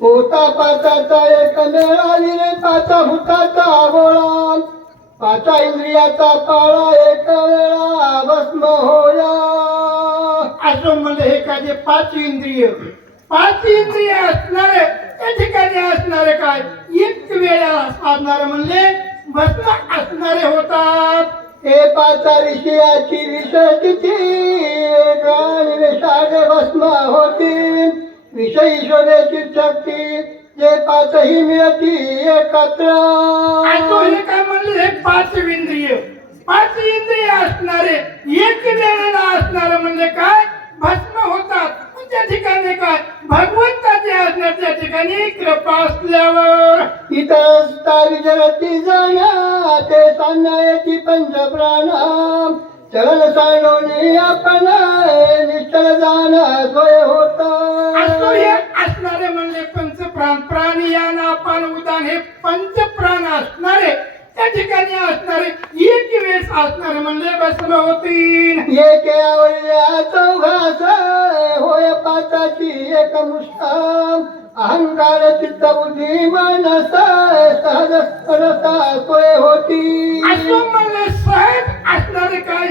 होता पाचाचा एक मेळाली रे पाचा भूताचा गोळा पाचा इंद्रियाचा पाळा एक वेळा भस्म होया. असं म्हणजे हे काय जे पाच इंद्रिय असणारे त्या ठिकाणी असणारे काय एक वेळा असणारे म्हणजे भस्म असणारे होतात. हे पाचा विषयाची विषयची विषाग भस्म होती विषयी शोधेची शक्ती जे पाचही मिळती एकत्र. असं हे काय म्हणले हे पाच इंद्रिय असणारे एक वेळेला असणारे म्हणजे काय भस्म होतात. त्या ठिकाणी काय भगवंताचे असणार त्या ठिकाणी कृपा असल्यावर इतर विजरती जाण्या ते सांगण्याची पंचप्राण चलन सांडवणे आपण निश्चल जाण सोय होत. असं हे असणारे म्हणजे पंचप्राण प्राणी या नापान उदान हे पंचप्राण असणारे त्या ठिकाणी असणारे एक वेळेस असणारे म्हणजे भस्म होतील. एके आवडल्या चौघास होय पाचाची एक मुष्टा अहंकार चित्त बुद्धी मानस सहज रसा सोय होती. असं म्हणले सहज असणारे काय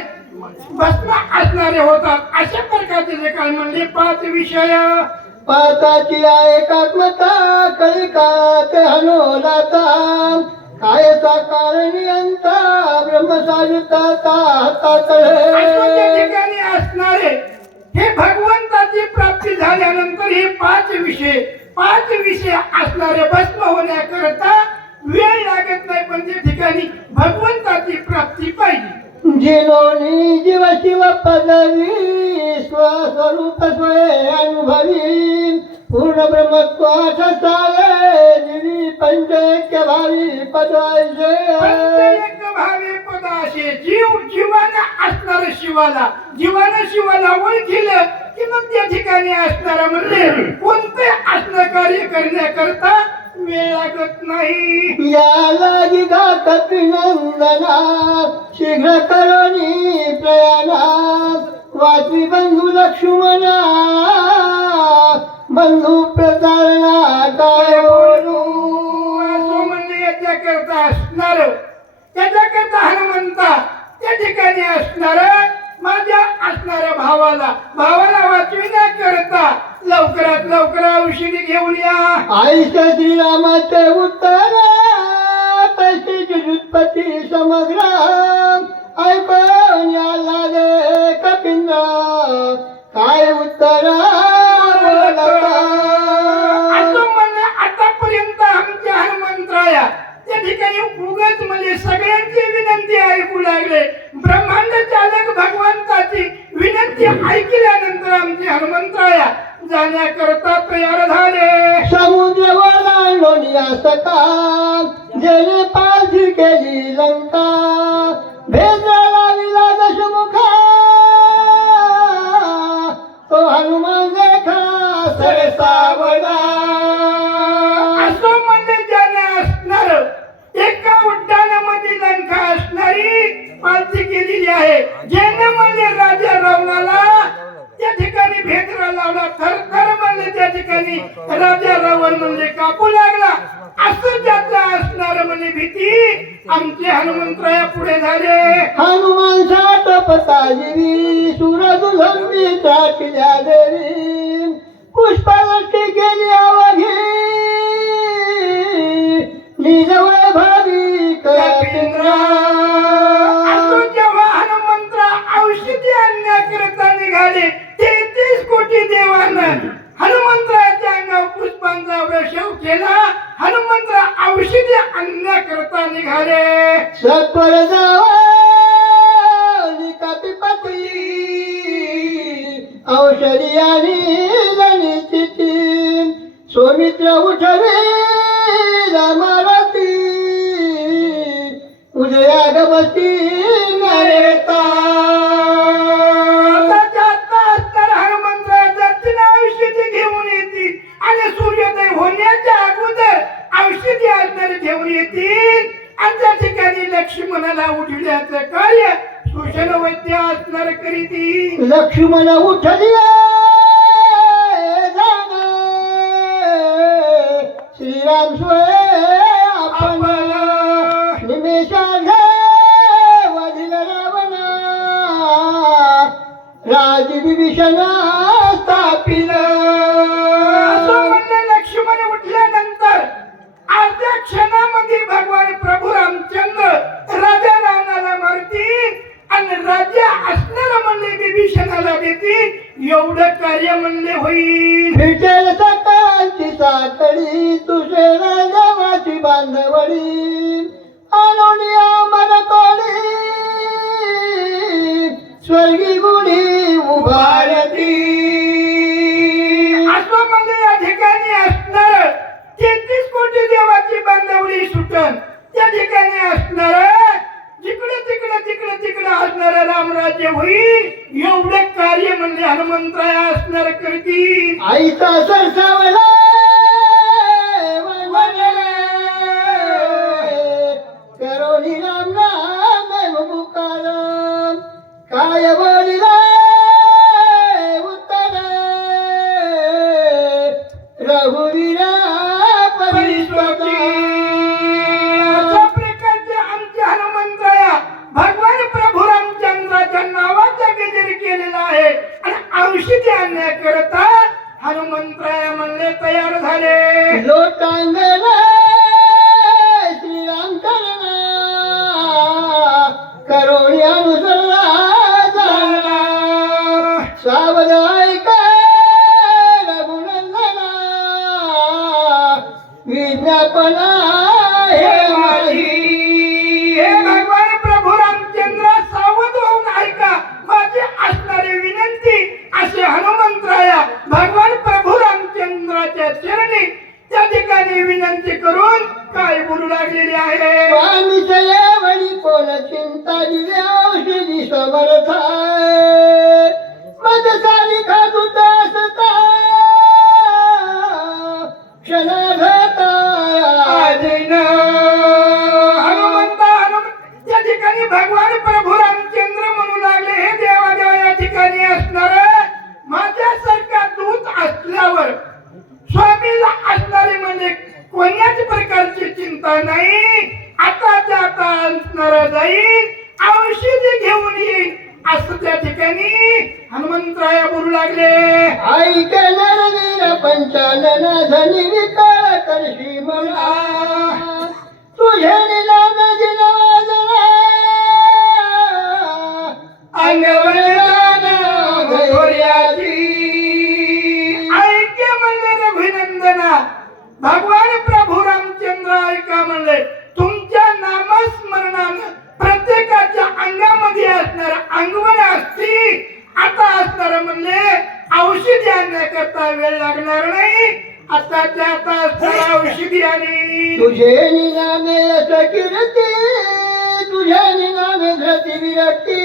भस्म असणारे होतात. अशा प्रकारचे जे काय म्हणले पाच विषय पाचाची एकात्मता कलिकात हनोलाता काय साकार नियंता ब्रह्मसायुता असं त्या ठिकाणी असणारे हे भगवंताची प्राप्ती झाल्यानंतर हे पाच विषय असणारे भस्म होण्याकरता वेळ लागत नाही. पण त्या ठिकाणी भगवंताची प्राप्ती पाहिजे. जिनोनी जीव शिव पदवी स्वस्वरूप स्वय अनुभवी पूर्ण ब्रह्मत्वाच चाले जीवी पंचैक्य भावी पदाशे. पंचैक भावी पदाशे जीवानं असणार शिवाला ओळखिलं की मग त्या ठिकाणी असणारा म्हणजे कोणते असणं कार्य करण्याकरता वेळ लागत नाही. या लागी घातक नंदना शीघ्र करोनी प्रयाणा वाचवी बंधू लक्ष्मणा बंधू प्रतारणा काय बोलू. असो म्हणजे याच्याकरता असणार त्याच्याकरता हनुमंता त्या ठिकाणी असणार माझ्या असणाऱ्या भावाला वाचविण्याकरता लवकरात लवकर औषधी घेऊन या. आयुष्य श्रीरामाचे उत्तर पैसे जुत्पत्ती समग्र ऐकून या लागे कपिंद्र काय उत्तर असं म्हणणे आतापर्यंत आमच्या हनुमंतराया त्या ठिकाणी उगाच म्हणजे सगळ्यांची विनंती ऐकू लागले. ब्रह्मांड चालक भगवंताची विनंती ऐकल्यानंतर आमचे हनुमंतराया जाण्याकरता तयार झाले. समुद्र वळांडून सका जेणे पालथी केली लंका भेदला विला दशमुखा तो हनुमान देखा सरसावला. असं म्हणजे ज्याने असणार एका उड्डाणामध्ये लंका असणारी पालथी केलेली आहे. ज्याने म्हणजे राजा रावणाला त्या ठिकाणी भेदरा लावला थर म्हणजे त्या ठिकाणी राजा रावण म्हणजे कापू लागला. असं ज्याचं असणार म्हणजे भीती आमचे हनुमंतराया पुढे झाले. हनुमान साठपताजी सुरदुलंबी टाकल्या देवी पुष्पवृष्टी केली अवघी निजवळ भावी कपिंद्रा. असं जेव्हा हनुमंतरा औषधी आणण्याकरता निघाले 33 कोटी देवानं हनुमंतराच्या अंगावर पुष्पांचा वर्षाव केला. हनुमंतरा औषधी आणण्याकरता निघाले. सत्वर जावा कपिपती औषधी आणि गणिती सौमित्र उठवे रामारती उजया गमती नरेता. हनुमंतराच्या तीन औषधी घेऊन येतील आणि सूर्योदय होण्याच्या अगोदर औषधी आणणारे घेऊन येतील. आणि त्या ठिकाणी लक्ष्मणाला उठविण्याचं कार्य सुशलवैद्य असणार करीती. लक्ष्मण उठली श्रीराम सोय आपण निमेषात वधिल रावणा राजविभीषणा स्थापिल. असं म्हणले लक्ष्मण उठल्यानंतर अर्ध्या क्षणामध्ये भगवान प्रभू रामचंद्र राजा रावणाला मारतील आणि राजा असणारा म्हणले विभीषणाला देतील. एवढं कार्य म्हणले होईल. भेटेल सकाळची साखळी तुझे राजावाची बांधवडी आणोनिया मन कोणी स्वर्गी गुढी उभारती. असं म्हणजे या ठिकाणी असणार 33 कोटी देवाची बांधवडी सुटन. त्या ठिकाणी असणार जिकडे तिकडे तिकडे तिकडे असणार रामराज्य होईल. एवढे कार्य म्हणजे हनुमंतराय असणार करतील. आईचा सरसावला करोनी राम नाम पुकार काय बोलिला उत्तर रघुवीरा परिस्वती. अशा प्रकारचे आमचे हनुमंतराया भगवान प्रभू रामचंद्राच्या नावाचा गजर केलेला आहे आणि औषधी आणण्याकरता हनुमंतराया म्हणले तयार झाले. लोटांगणा श्रीराम करणा करोनी अनुसरला झाला सावध ऐका रघुनंदना विज्ञापना हे माझी. हे भगवान प्रभू रामचंद्र सावध होऊन ऐका माझी असणारी विनंती. असे हनुमंतराया भगवान प्रभू रामचंद्राच्या चरणी त्या ठिकाणी विनंती करून काय बोलू लागलेले आहे. स्वामीच्या यावळी कोण चिंता दिली औषधी समर्थ मद सारी खादुत असता क्षणाघाता आदिन या ठिकाणी भगवान प्रभू रामचंद्र म्हणू लागले हे देवा देवा या ठिकाणी असणार माझ्यासारखा दूत असल्यावर स्वामीला असणारे म्हणजे कोण्याच प्रकारची चिंता नाही. आता असणार जाईल औषधी घेऊन येईल असं त्या ठिकाणी हनुमंतराया बोलू लागले. ऐकणार वीर पंचानन धनी विकाळ करशी मला तुझे निनाद जिनाजना अंगवरदान गौर्याची. ऐके म्हणले रघुनंदना भगवान प्रभू रामचंद्र ऐका म्हणले तुमच्या नामस्मरणानं प्रत्येकाच्या अंगामध्ये असणार अंगवण असती. आता असणार म्हणले औषधी आणण्याकरता वेळ लागणार नाही. आता असणार औषधी आली. तुझे निनामे कीर्ती तुझे निनामे धृती विरक्ती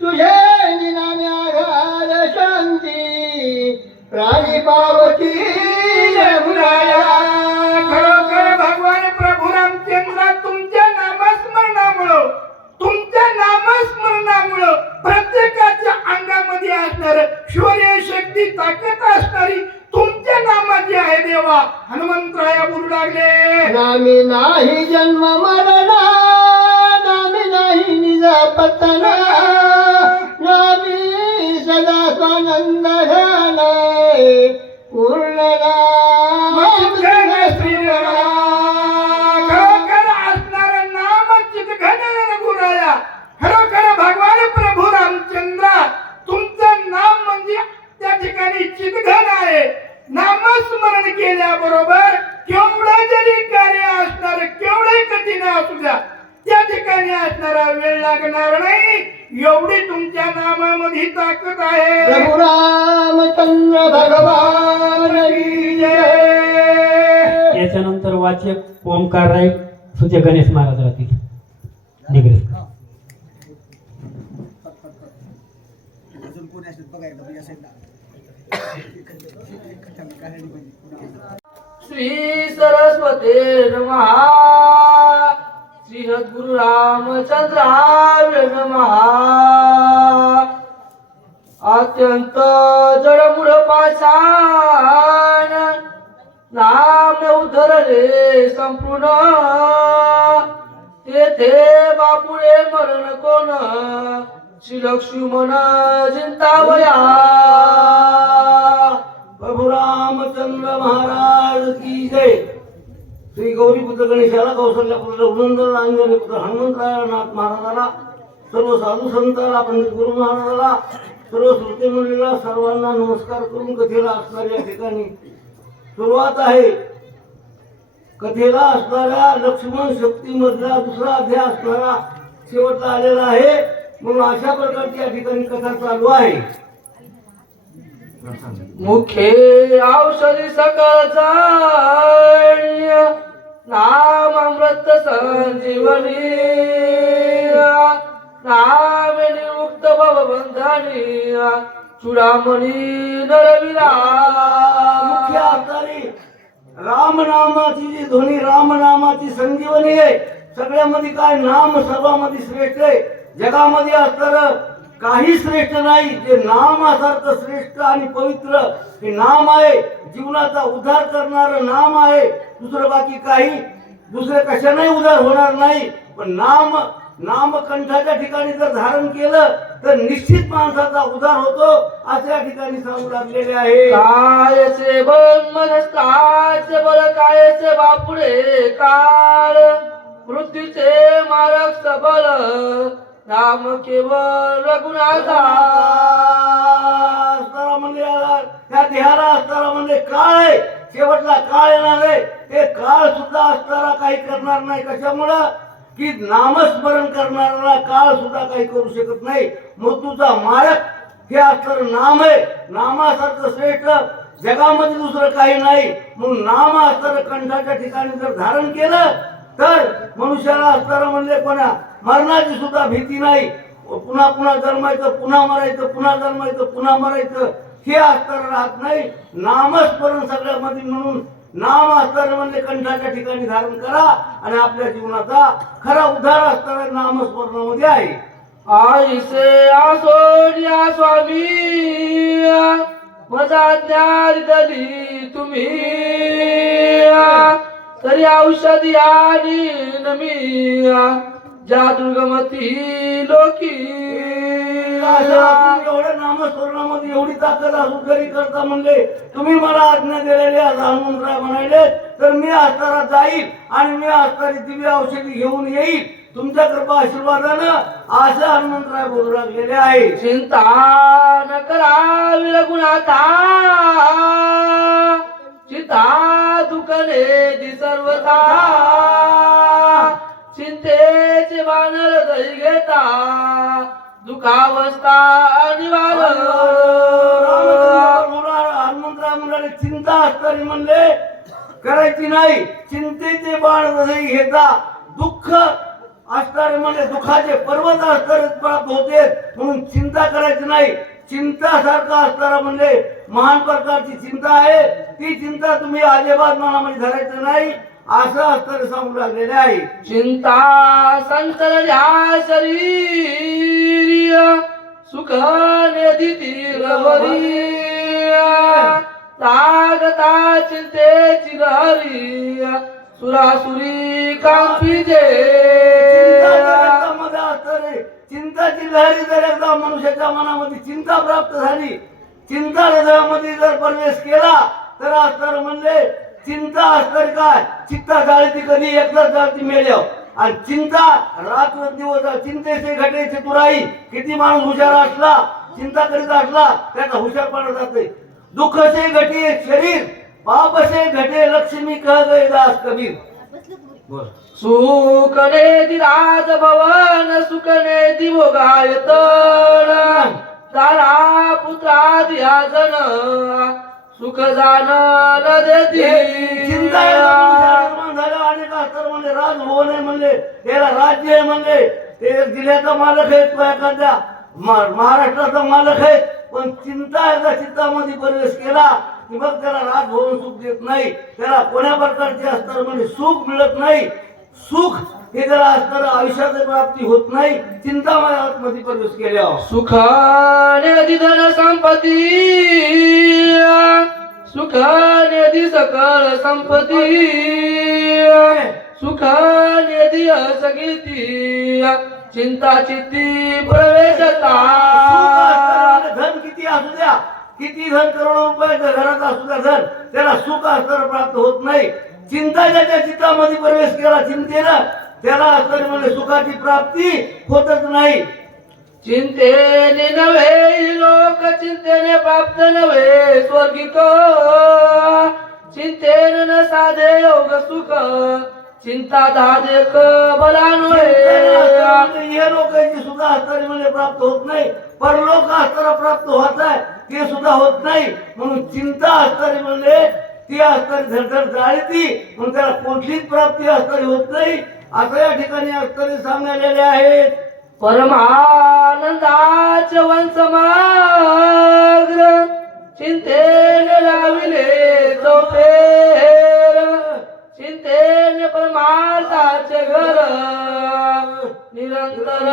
तुझे निनामे आघार शांती प्राणी पावती रघुराया. खरोखर भगवान प्रभू रामचंद्र तुमच्या नामस्मरणामुळं प्रत्येकाच्या अंगामध्ये असणार शौर्य शक्ती ताकद असणारी तुमच्या नामाची आहे देवा. हनुमंतराया बोलू लागले. नामी नाही जन्म मरणा नामी नाही निजा पतना नामी सदा स्वानंद घाले पूर्णना खरोखर असणार नाम चितघन रघुराया. खरोखर भगवान प्रभू रामचंद्र तुमचं नाम म्हणजे त्या ठिकाणी चितघन आहे. नामस्मरण केल्याबरोबर केवढं जरी कार्य असणार केवढे कठीण असू द्या त्या ठिकाणी असणारा वेळ लागणार नाही. एवढी तुमच्या नामामध्ये ताकद आहे. प्रभु रामचंद्र भगवान की जय. याच्यानंतर वाचक ओमकार राय सुचे गणेश महाराज राहतील निगरे. श्री सरस्वती नमः. श्री सद्गुरु रामचंद्राय नमः. अत्यंत जडमूढ पाषाण नाम उतरले संपूर्ण तेथे बापुळे मरण कोण श्री लक्ष्मण चिंतावया प्रभू रामचंद्र महाराज की जय. श्री गौरीपुत्र गणेशाला, कौशल्या पुत्र रघुनंदन, अंजनी पुत्र हनुमंतरायाला, नाथ महाराजाला, सर्व साधू संतांना, पंडित गुरु महाराजाला, सर्व श्रोते मंडळीला सर्वांना नमस्कार करून कथेला असणाऱ्या या ठिकाणी सुरुवात आहे. कथेला असणाऱ्या लक्ष्मण शक्ती मधला दुसरा अध्याय असणारा शेवटला आलेला आहे. म्हणून अशा प्रकारची या ठिकाणी कथा चालू आहे. मुखे औषधी सकळचा नाम अमृत संजीवनी नाम निर्मुक्त भवबंधनी चुडामणी नरविरा. मुख्य अवतारी रामनामाची जी ध्वनी, रामनामाची संजीवनी आहे. सगळ्यामध्ये काय नाम सर्वांमध्ये श्रेष्ठ आहे. जगामध्ये असणारं काही श्रेष्ठ नाही. जे नामासारखं श्रेष्ठ आणि पवित्र हे नाम आहे. जीवनाचा उद्धार करणारं नाम आहे. दुसरं बाकी काही दुसरे कशाने उद्धार होणार नाही. पण नाम कंठाच्या ठिकाणी जर धारण केलं तर निश्चित माणसाचा उद्धार होतो असं या ठिकाणी सांगू लागलेले आहे. कायचे बळ मनस्ताचे बळ कायचे बापुडे काळ मृत्यूचे मारक सबल नाम केवळ रघुनाथा. असताना म्हणजे त्या देहाला असताना म्हणजे काळ आहे. शेवटला काळ येणार आहे. ते काळ सुद्धा असताना काही करणार नाही. कशामुळं की नामस्मरण करणारा काळ सुद्धा काही करू शकत नाही. मृत्यूचा मारक हे असणारं नाम आहे. नामासारखं श्रेष्ठ जगामध्ये दुसरं काही नाही. म्हणून नाम असणारं कंठाच्या ठिकाणी जर धारण केलं तर मनुष्याला असणारं म्हणजे कोणा मरणाची सुद्धा भीती नाही. पुन्हा पुन्हा जन्मायचं, पुन्हा मरायचं, पुन्हा जन्मायचं, पुन्हा मरायचं हे असणारं राहत नाही. नामस्मरण सगळ्यामध्ये. म्हणून नाम असणारं म्हणजे कंठाच्या ठिकाणी धारण करा आणि आपल्या जीवनाचा खरा उद्धार असणारा नामस्मरणामध्ये आहे. आईसे आसोड्या स्वामी मजा ज्ञान दिली तुम्ही तरी औषधी आणि नमी ज्या दुर्गमती लोकी. एवढ्या नामस्मरणामध्ये एवढी ताकद असू तरी करता म्हणले तुम्ही मला आज्ञा दिलेली हनुमंतराय म्हणाले तर मी असताना जाईल आणि मी असणारी दिव्य औषधी घेऊन येईल तुमच्या कृपा आशीर्वादानं असं हनुमंतराय बोलू लागलेले आहे. चिंता न करावी रघुनाथा चिता दुखने दि सर्वथा चिंतेचे बाणर दही घेता दुखावस्था निवारण. हनुमंतराय म्हणाले चिंता असणारी म्हणले करायची नाही. चिंतेचे बाण दही घेता दुःख असणारे म्हणजे दुःखाचे पर्वत असणारे प्राप्त होते. म्हणून चिंता करायची नाही. चिंता सारखा असणारा म्हणजे महान प्रकारची चिंता आहे. ती चिंता तुम्ही अजिबात मनामध्ये धरायचं नाही असं असणारे सांगू लागलेले आहे. चिंता संतरल्या शरीर सुख नेदी तीरवरी लागता चिंतेची लहरी सुरासुरी कांपीजे. मध्ये असणारे चिंताची लहरी जर एकदा मनुष्याच्या मनामध्ये चिंता प्राप्त झाली, चिंता हृदयामध्ये जर प्रवेश केला तर असणार म्हणजे चिंता असणार काय चित्ता जाळती कधी एकदा जाळती मेल्यावर. आणि चिंता रात्र दिवस चिंतेचे घटेचे तुराई. किती माणूस हुशार असला चिंता करीत असला त्याचा हुशारपणा जाते. दुःख से घटे शरीर पाप से घटे लक्ष्मी कह गए दास कबीर. सुखने दि राज भवन सुखने दि भोगायतन तारा पुत्रादि आसन सुख जाण न देती. चिंता निर्माण झाल्या अनेक असतात म्हणजे राजभवन आहे म्हणले त्याला राज्य आहे म्हणले ते जिल्ह्याचा मालक आहे तो एखाद्या महाराष्ट्राचा मालक आहे. पण चिंता एकदा चित्तामध्ये प्रवेश केला की मग त्याला राजभवन सुख देत नाही. त्याला कोण्या प्रकारचे असतात म्हणजे सुख मिळत नाही. सुख हे त्याला असणार आयुष्यात प्राप्ती होत नाही चिंतामय प्रवेश केल्यावर. सुखाने दि धन संपत्ती सुख निधी सकळ संपत्ती सुख निधी असगीती चिंता चित्ती प्रवेशता धन किती असू द्या, किती धन करोडो रुपयाचं घरात असू द्या धन, त्याला सुख अस्तर प्राप्त होत नाही. चिंता ज्याच्या चित्तामध्ये प्रवेश केला चिंतेनं, त्याला अस्तर म्हणजे सुखाची प्राप्ती होतच नाही. चिंतेने नव्हे लोक चिंतेने प्राप्त नव्हे स्वर्गिक चिंतेने न साधे योग सुख चिंता दादेक बलानोळे हे लोकांची सुद्धा अस्तर म्हणजे प्राप्त होत नाही, परलोक अस्तर प्राप्त होत आहे ते सुद्धा होत नाही. म्हणून चिंता अस्तर म्हणजे ती अस्तर धडधड जाळती, म्हणून त्याला कोणतीच प्राप्ती अस्तर होत नाही असं या ठिकाणी अस्तर सांगलेले आहेत. परमानंदाच वंशमाग्र चिंतेने लाविले चौफेर चिंतेने परमार्थाचे घर निरंतर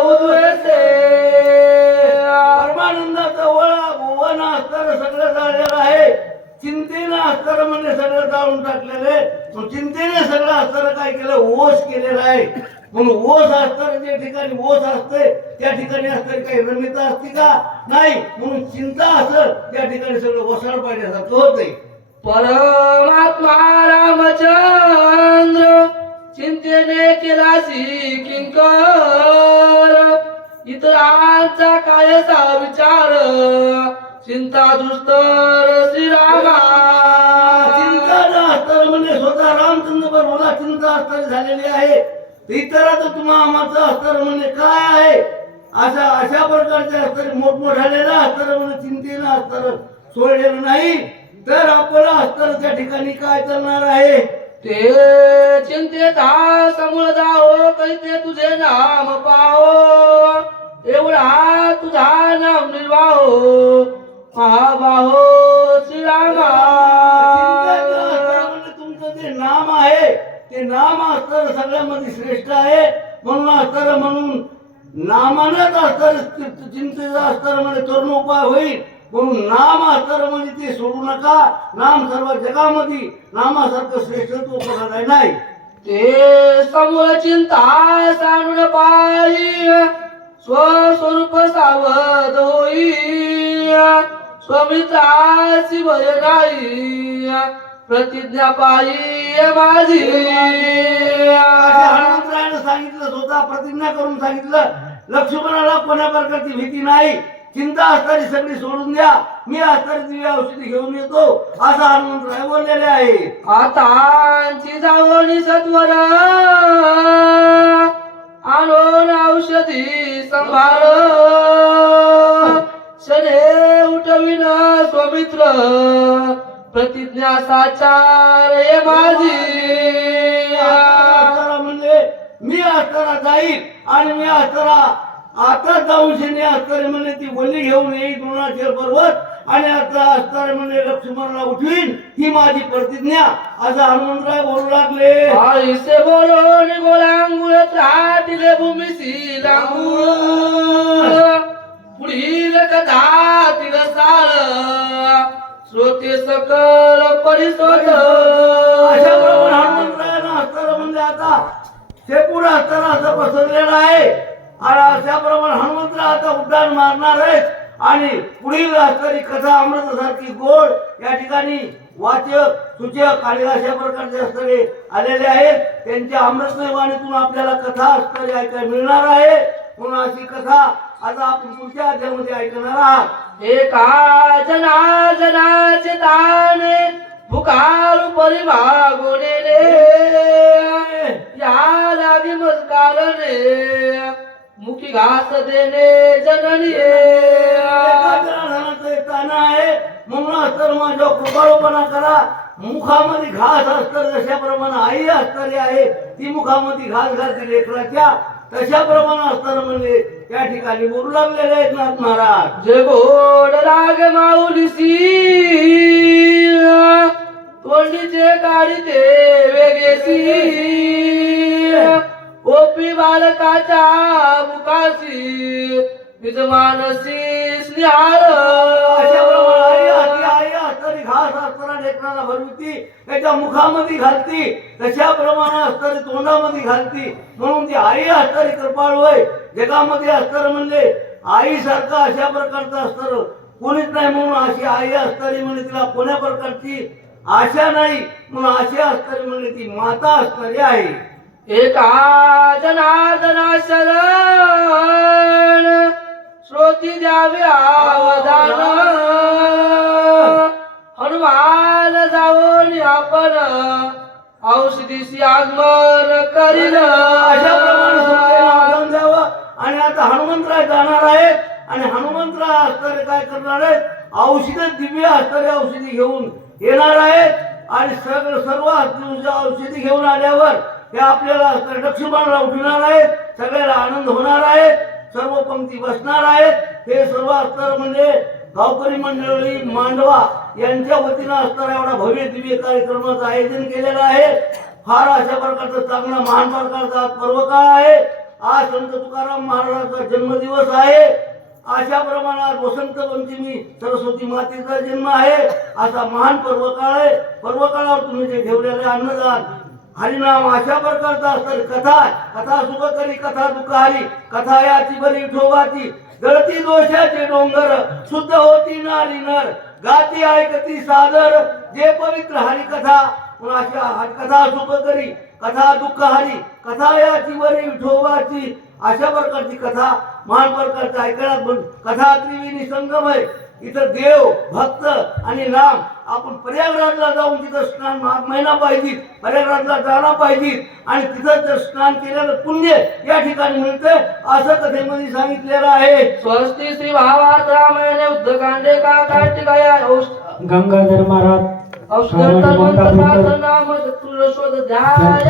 उद्वेसे परमानंदाचं वन अस्तर सगळं जाळलेलं आहे. चिंतेनं अस्तर म्हणजे सगळं जाळून टाकलेले, चिंतेने सगळं अस्तर काय केलं, ओस केलेला आहे. म्हणून ओस अस्तर जे ठिकाणी ओस असते त्या ठिकाणी अस्तर काही रमिता असते का नाही. म्हणून चिंता असं त्या ठिकाणी सगळं वसाड पाडण्यासारखं होते. परमात्मा रामचंद्र चिंतेने केलासी किंकर इतरांचा कायचा विचार चिंता दुस्तर श्रीरामा चिंता अस्तर म्हणजे स्वतः रामचंद्र बरोबर चिंता अस्तर झालेली आहे. इतराचं तुम्हाला अस्तर म्हणजे काय आहे, अशा प्रकारचे अस्तर मोठमोठालेलं अस्तर म्हणजे चिंतेनं अस्तर सोडलेलं नाही, तर आपलं अस्तर त्या ठिकाणी काय चालणार आहे. ते चिंतेचा समूळ जाओ कैते तुझे नाम पाहो एवढा तुझा नाम निर्वाहो महाबाहो श्रीरामा चिंतेचं अस्तर म्हणजे तुमचं जे नाम आहे ते नाम अस्तर सगळ्यामध्ये श्रेष्ठ आहे. म्हणून अस्तर म्हणून नामानच अस्तर चिंतेचं अस्तर म्हणजे तरुण उपाय होईल. म्हणून नाम अस्तर म्हणजे ते सोडू नका. नाम सर्व जगामध्ये नामासारखं श्रेष्ठत्व कोणाला नाही. ते समूळ चिंता सांडून पायी स्वस्वरूप सावध होई स्वमित्राची भय नाही प्रतिज्ञा पायी माझी हनुमंतरायानं सांगितलं, स्वतः प्रतिज्ञा करून सांगितलं, लक्ष्मणाला कोण्या प्रकारची भीती नाही, चिंता असणारी सगळी सोडून द्या, मी असणारी दिव्य औषधी घेऊन येतो असं हनुमंतराय बोललेले आहे. आतांची जावणी सत्वर आणून औषधी संभार शने उठविन स्वमित्र प्रतिज्ञा साचार ये माझी म्हणजे मी असताना जाईल आणि मी असताना आता जाऊन शेने असणारे म्हणजे ती बोली घेऊन येईल द्रोणाचार्य पर्वत आणि आता असणारे म्हणजे लक्ष्मणाला उठवीन ही माझी प्रतिज्ञा असं हनुमंतराय बोलू लागले. आईसे बोलो निगोलांगुळ त्राटिले भूमिसी लांगुळ पुढील कथा तिला सार श्रोते सकल परिसोत अशा प्रमाणे हनुमंतरायानं असताना म्हणजे आता शेपूर असताना असं पसरलेलं आहे आणि अशाप्रमाणे हनुमंतराय आता उड्डाण मारणार आहेत आणि पुढील असणारी कथा अमृतासारखी गोड या ठिकाणी वाचक सूचक आणि अशा प्रकारचे असणारे आलेले आहेत. त्यांच्या अमृतमय वाणीतून आपल्याला कथा असणारी ऐकायला मिळणार आहे. म्हणून अशी कथा आता आपण पुढच्या अध्यायामध्ये ऐकणार आहात. एका जनाचे ताने पुकारू परिमागोने या लागी मजकारने मुखी घास देणे जननी ताना आहे म्हणून असतर माझ्या कृपाळूपणा करा. मुखामध्ये घास असतर जशाप्रमाणे आई असणारी आहे ती मुखामध्ये घास घालते लेकराच्या तशाप्रमाणे असताना म्हणजे त्या ठिकाणी बोलू लागलेले आहेत नाथ महाराज. जे गोड लाग माऊलीसी तोंडीचे काढीते वेगेसी ओपी बालकाच्या मुखासी निज मानसी स्नेहाळ अशा प्रमाणे आई असताना घास असताना लेकराला भरवती त्याच्या मुखामध्ये घालती, तशा प्रमाणे असताना तोंडामध्ये घालती. म्हणून ती आई असताना कृपाळू आहे. जगामध्ये असताना म्हणजे आईसारखं अशा प्रकारचं असतं कोणीच नाही. म्हणून अशी आई असताना म्हणजे तिला कोण्या प्रकारची आशा नाही. म्हणून अशी असताना म्हणजे ती माता असणारी आहे. एका जनार्दना शरण श्रोती द्यावे आवधान हनुमान जाऊन आपण औषधीशी आगमन करील. अशा प्रमाणे सुखदेवाला आगमन द्यावं. आणि आता हनुमंतराय जाणार आहेत आणि हनुमंतराय असणारे काय करणार आहेत, औषध दिव्य असणारे औषधी घेऊन येणार आहेत. आणि सर्व औषधी घेऊन आल्यावर ते आपल्याला लक्ष्मणाला उठणार आहेत, सगळ्याला आनंद होणार आहे, सर्व पंक्ती बसणार आहेत. हे सर्व असणार म्हणजे गावकरी मंडळी मांडवा यांच्या वतीनं असणारा एवढा भव्य दिव्य कार्यक्रमाचं आयोजन केलेलं आहे. फार अशा प्रकारचा चांगला महान प्रकारचा आज पर्वकाळ आहे. आज संत तुकाराम महाराजांचा जन्मदिवस आहे. अशा प्रमाणात वसंत पंचमी सरस्वती मातेचा जन्म आहे. असा महान पर्वकाळ आहे. पर्वकाळावर तुम्ही जे ठेवलेले अन्नदान हरिनाम अशा प्रकारचा असतात. कथा सुखकरी कथा दुःखारी कथा याची बरी विठोबाची जळती दोषाचे डोंगर शुद्ध होती नारी नर गाती ऐकती सादर जे पवित्र हरिकथा. अशा हरिकथा सुखकरी कथा दुःखहारी कथा याची बरी विठोबाची अशा प्रकारची कथा महान प्रकारची ऐकायला पण कथा त्रिवेणी संगम आहे. इथं देव भक्त आणि राम आपण प्रयागराजला जाऊन तिथं स्नान महिना पाहिजे, प्रयागराजला जायला पाहिजे आणि तिथं जर स्नान केलेलं पुण्य या ठिकाणी मिळतं असं कथेमध्ये सांगितलेलं आहे. स्वस्ती श्री भावात रामायणे उद्धकांडे का कार्तिकाय गंगाधर महाराज औषध नाम तुळ शोध ध्याय